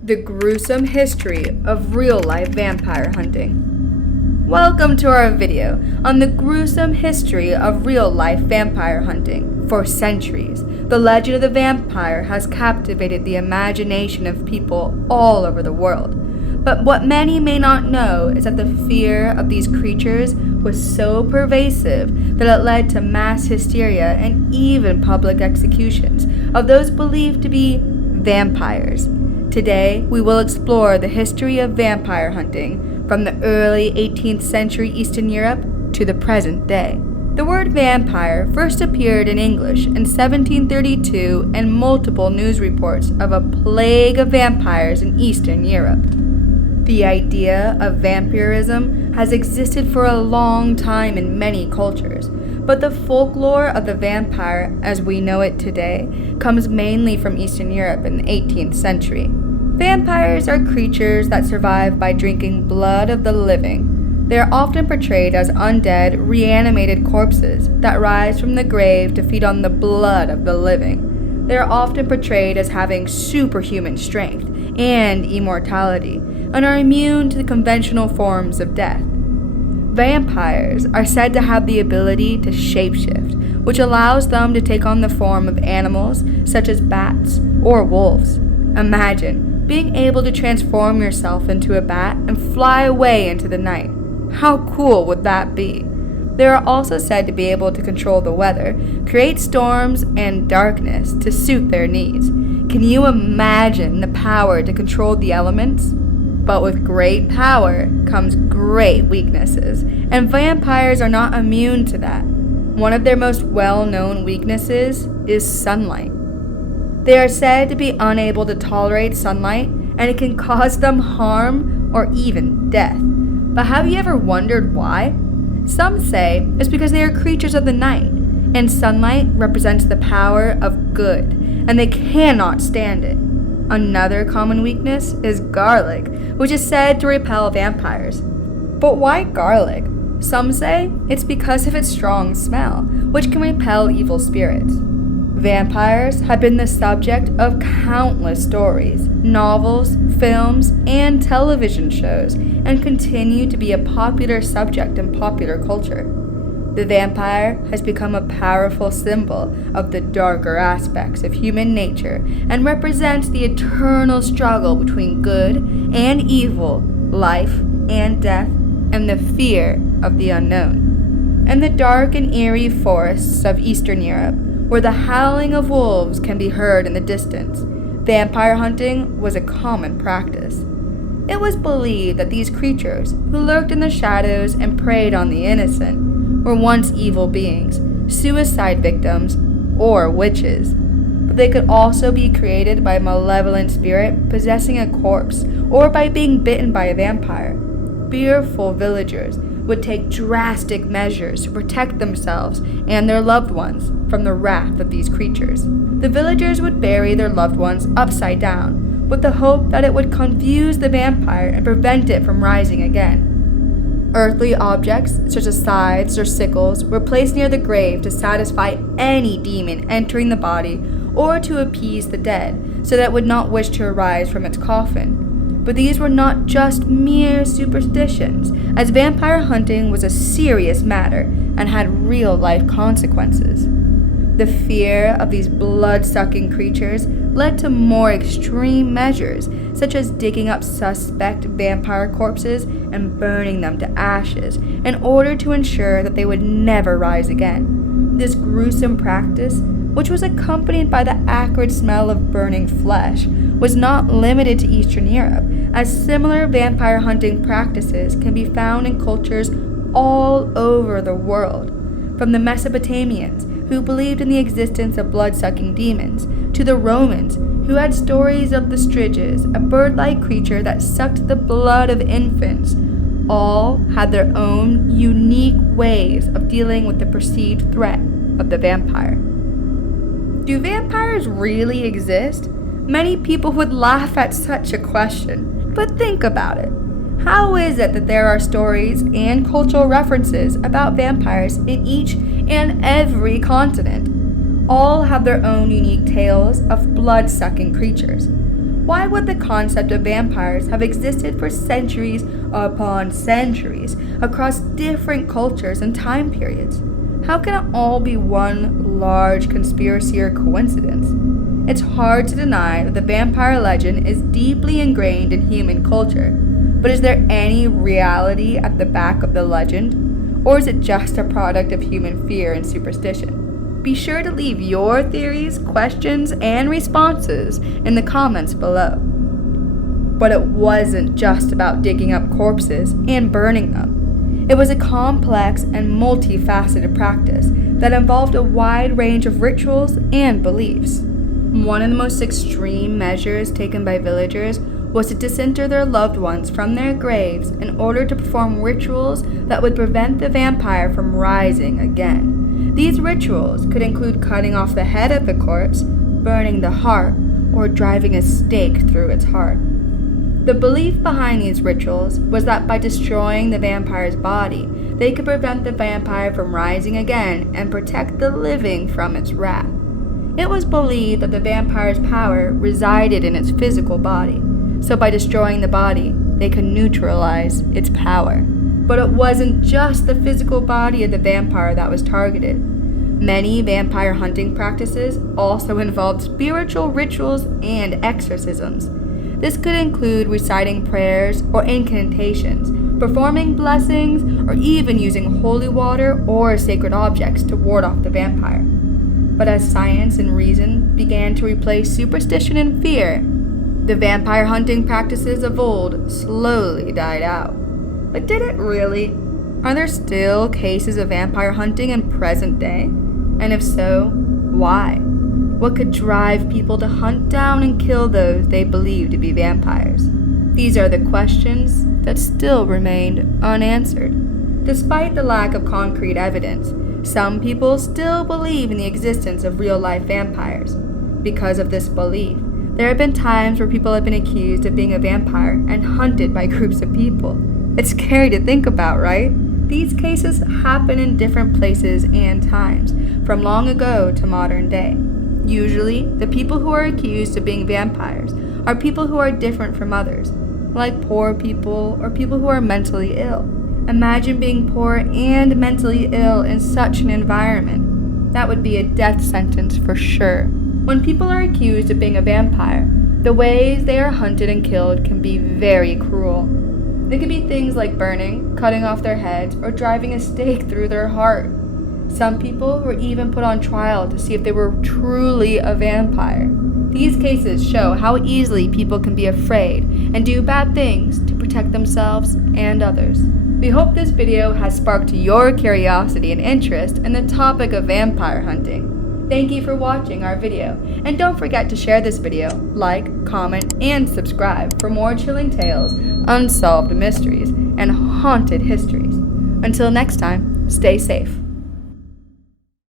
The gruesome history of real-life vampire hunting. Welcome to our video on the gruesome history of real-life vampire hunting. For centuries, the legend of the vampire has captivated the imagination of people all over the world. But what many may not know is that the fear of these creatures was so pervasive that it led to mass hysteria and even public executions of those believed to be vampires. Today, we will explore the history of vampire hunting from the early 18th century Eastern Europe to the present day. The word vampire first appeared in English in 1732 in multiple news reports of a plague of vampires in Eastern Europe. The idea of vampirism has existed for a long time in many cultures, but the folklore of the vampire as we know it today comes mainly from Eastern Europe in the 18th century. Vampires are creatures that survive by drinking blood of the living. They are often portrayed as undead, reanimated corpses that rise from the grave to feed on the blood of the living. They are often portrayed as having superhuman strength and immortality, and are immune to the conventional forms of death. Vampires are said to have the ability to shapeshift, which allows them to take on the form of animals such as bats or wolves. Imagine being able to transform yourself into a bat and fly away into the night. How cool would that be? They are also said to be able to control the weather, create storms and darkness to suit their needs. Can you imagine the power to control the elements? But with great power comes great weaknesses, and vampires are not immune to that. One of their most well-known weaknesses is sunlight. They are said to be unable to tolerate sunlight, and it can cause them harm or even death. But have you ever wondered why? Some say it's because they are creatures of the night, and sunlight represents the power of good, and they cannot stand it. Another common weakness is garlic, which is said to repel vampires. But why garlic? Some say it's because of its strong smell, which can repel evil spirits. Vampires have been the subject of countless stories, novels, films, and television shows, and continue to be a popular subject in popular culture. The vampire has become a powerful symbol of the darker aspects of human nature and represents the eternal struggle between good and evil, life and death, and the fear of the unknown. In the dark and eerie forests of Eastern Europe, where the howling of wolves can be heard in the distance, vampire hunting was a common practice. It was believed that these creatures, who lurked in the shadows and preyed on the innocent, were once evil beings, suicide victims, or witches. But they could also be created by a malevolent spirit possessing a corpse, or by being bitten by a vampire. Fearful villagers would take drastic measures to protect themselves and their loved ones from the wrath of these creatures. The villagers would bury their loved ones upside down, with the hope that it would confuse the vampire and prevent it from rising again. Earthly objects, such as scythes or sickles, were placed near the grave to satisfy any demon entering the body or to appease the dead, so that it would not wish to arise from its coffin. But these were not just mere superstitions, as vampire hunting was a serious matter and had real-life consequences. The fear of these blood-sucking creatures led to more extreme measures, such as digging up suspect vampire corpses and burning them to ashes in order to ensure that they would never rise again. This gruesome practice, which was accompanied by the acrid smell of burning flesh, was not limited to Eastern Europe, as similar vampire hunting practices can be found in cultures all over the world. From the Mesopotamians, who believed in the existence of blood-sucking demons, to the Romans, who had stories of the striges, a bird-like creature that sucked the blood of infants. All had their own unique ways of dealing with the perceived threat of the vampire. Do vampires really exist? Many people would laugh at such a question, but think about it. How is it that there are stories and cultural references about vampires in each and every continent? All have their own unique tales of blood-sucking creatures. Why would the concept of vampires have existed for centuries upon centuries across different cultures and time periods? How can it all be one large conspiracy or coincidence? It's hard to deny that the vampire legend is deeply ingrained in human culture, but is there any reality at the back of the legend? Or is it just a product of human fear and superstition? Be sure to leave your theories, questions, and responses in the comments below. But it wasn't just about digging up corpses and burning them. It was a complex and multifaceted practice that involved a wide range of rituals and beliefs. One of the most extreme measures taken by villagers was to disinter their loved ones from their graves in order to perform rituals that would prevent the vampire from rising again. These rituals could include cutting off the head of the corpse, burning the heart, or driving a stake through its heart. The belief behind these rituals was that by destroying the vampire's body, they could prevent the vampire from rising again and protect the living from its wrath. It was believed that the vampire's power resided in its physical body, so by destroying the body, they could neutralize its power. But it wasn't just the physical body of the vampire that was targeted. Many vampire hunting practices also involved spiritual rituals and exorcisms. This could include reciting prayers or incantations, performing blessings, or even using holy water or sacred objects to ward off the vampire. But as science and reason began to replace superstition and fear, the vampire hunting practices of old slowly died out. But did it really? Are there still cases of vampire hunting in present day? And if so, why? What could drive people to hunt down and kill those they believe to be vampires? These are the questions that still remained unanswered. Despite the lack of concrete evidence, some people still believe in the existence of real-life vampires. Because of this belief, there have been times where people have been accused of being a vampire and hunted by groups of people. It's scary to think about, right? These cases happen in different places and times, from long ago to modern day. Usually, the people who are accused of being vampires are people who are different from others, like poor people or people who are mentally ill. Imagine being poor and mentally ill in such an environment. That would be a death sentence for sure. When people are accused of being a vampire, the ways they are hunted and killed can be very cruel. They could be things like burning, cutting off their heads, or driving a stake through their heart. Some people were even put on trial to see if they were truly a vampire. These cases show how easily people can be afraid and do bad things to protect themselves and others. We hope this video has sparked your curiosity and interest in the topic of vampire hunting. Thank you for watching our video, and don't forget to share this video, like, comment, and subscribe for more chilling tales, unsolved mysteries, and haunted histories. Until next time, stay safe.